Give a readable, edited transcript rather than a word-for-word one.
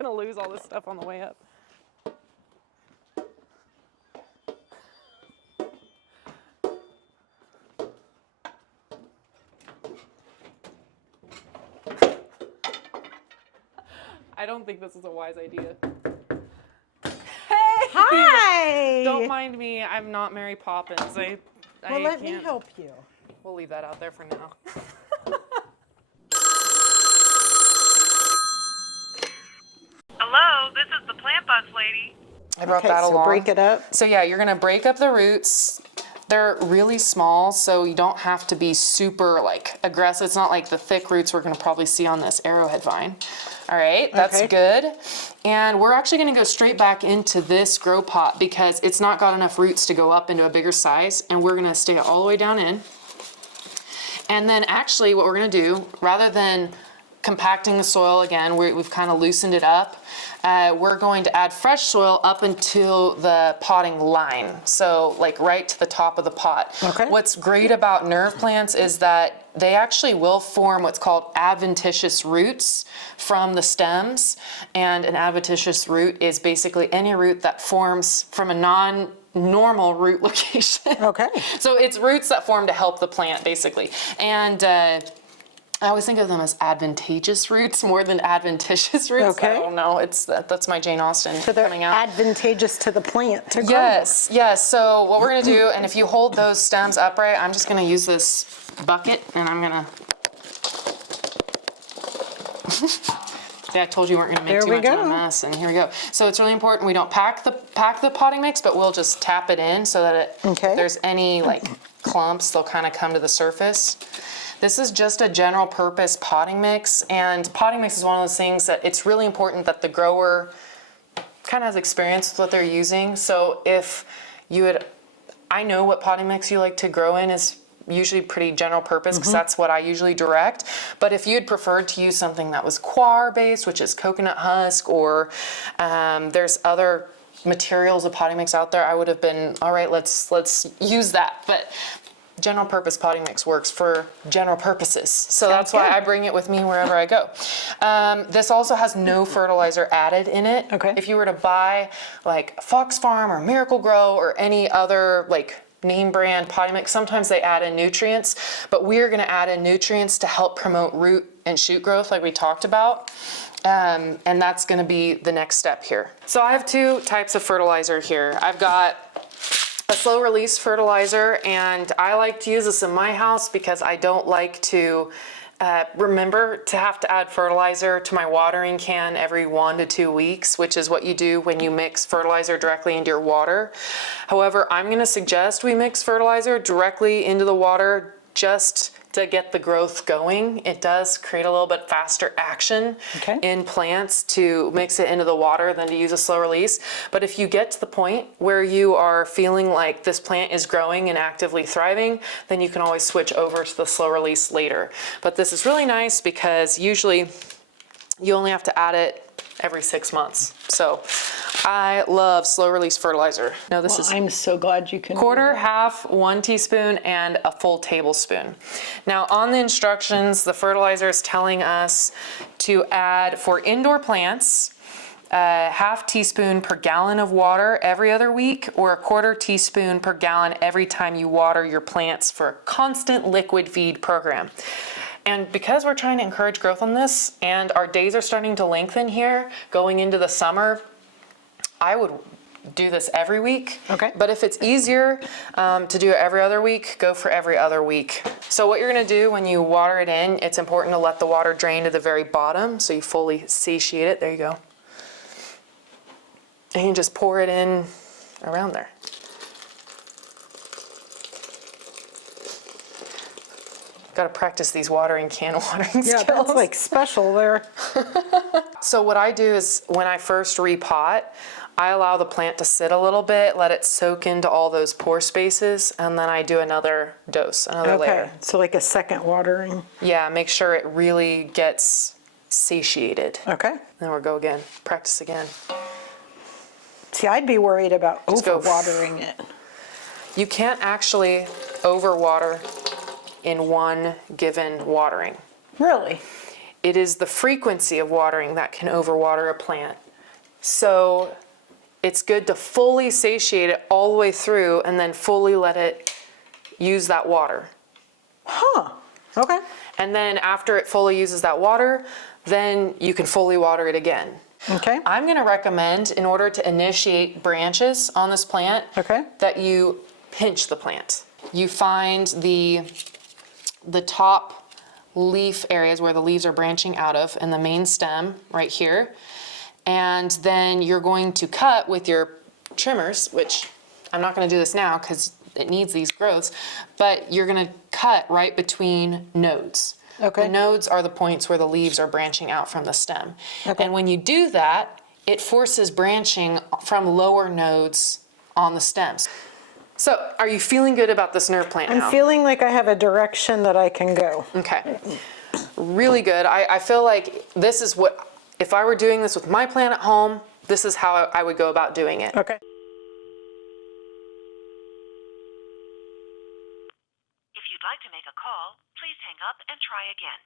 gonna lose all this stuff on the way up. I don't think this is a wise idea. Hey! Hi! Don't mind me, I'm not Mary Poppins. Well, let me help you. We'll leave that out there for now. Hello, this is the plant bus lady. I brought that along. So break it up. So yeah, you're gonna break up the roots. They're really small, so you don't have to be super like aggressive. It's not like the thick roots we're gonna probably see on this arrowhead vine. All right, that's good. And we're actually gonna go straight back into this grow pot because it's not got enough roots to go up into a bigger size, and we're gonna stay all the way down in. And then actually what we're gonna do, rather than compacting the soil again, we've kind of loosened it up. We're going to add fresh soil up until the potting line. So like right to the top of the pot. Okay. What's great about nerve plants is that they actually will form what's called adventitious roots from the stems. And an adventitious root is basically any root that forms from a non-normal root location. Okay. So it's roots that form to help the plant basically. And I always think of them as advantageous roots more than adventitious roots. Okay. I don't know. That's my Jane Austen So they're coming out. advantageous to the plant to grow. Yes, yes. So what we're gonna do, and if you hold those stems upright, I'm just gonna use this bucket, and I'm gonna. Yeah, I told you we weren't gonna make too much of a mess, and here we go. So it's really important we don't pack the potting mix, but we'll just tap it in so that if there's any like clumps, they'll kind of come to the surface. This is just a general purpose potting mix, and potting mix is one of those things that it's really important that the grower kind of has experience with what they're using. So if you would, I know what potting mix you like to grow in is usually pretty general purpose because that's what I usually direct. But if you'd preferred to use something that was coir based, which is coconut husk, or there's other materials of potting mix out there, I would have been, all right, let's use that. But general purpose potting mix works for general purposes. So that's why I bring it with me wherever I go. This also has no fertilizer added in it. Okay. If you were to buy like Fox Farm or Miracle Grow or any other like name brand potting mix, sometimes they add in nutrients, but we're gonna add in nutrients to help promote root and shoot growth like we talked about. And that's gonna be the next step here. So I have two types of fertilizer here. I've got a slow release fertilizer, and I like to use this in my house because I don't like to remember to have to add fertilizer to my watering can every 1 to 2 weeks, which is what you do when you mix fertilizer directly into your water. However, I'm going to suggest we mix fertilizer directly into the water just to get the growth going. It does create a little bit faster action in plants to mix it into the water than to use a slow release. But if you get to the point where you are feeling like this plant is growing and actively thriving, then you can always switch over to the slow release later. But this is really nice because usually you only have to add it every 6 months. So I love slow release fertilizer. Now this is I'm so glad you can. Quarter, half, 1 teaspoon, and a full tablespoon. Now on the instructions, the fertilizer is telling us to add for indoor plants, half teaspoon per gallon of water every other week, or a quarter teaspoon per gallon every time you water your plants for a constant liquid feed program. And because we're trying to encourage growth on this, and our days are starting to lengthen here, going into the summer, I would do this every week. Okay. But if it's easier to do it every other week, go for every other week. So what you're gonna do when you water it in, it's important to let the water drain to the very bottom so you fully satiate it. There you go. And you just pour it in around there. Got to practice these watering can watering skills. Yeah, that's like special there. So what I do is when I first repot, I allow the plant to sit a little bit, let it soak into all those pore spaces, and then I do another dose, another layer. So like a second watering. Yeah, make sure it really gets satiated. Okay. Then we'll go again, practice again. See, I'd be worried about Just go over-watering it. You can't actually overwater in one given watering. Really? it is the frequency of watering that can overwater a plant. So it's good to fully satiate it all the way through and then fully let it use that water. Huh, okay. And then after it fully uses that water, then you can fully water it again. Okay. I'm gonna recommend, in order to initiate branches on this plant, Okay. that you pinch the plant. You find the top leaf areas where the leaves are branching out of and the main stem right here. And then you're going to cut with your trimmers, which I'm not gonna do this now because it needs these growths, but you're gonna cut right between nodes. Okay. The nodes are the points where the leaves are branching out from the stem. Okay. And when you do that, it forces branching from lower nodes on the stems. So are you feeling good about this nerve plant now? I'm feeling like I have a direction that I can go. Okay, really good. I feel like this is what, if I were doing this with my plant at home, this is how I would go about doing it. Okay. If you'd like to make a call, please hang up and try again.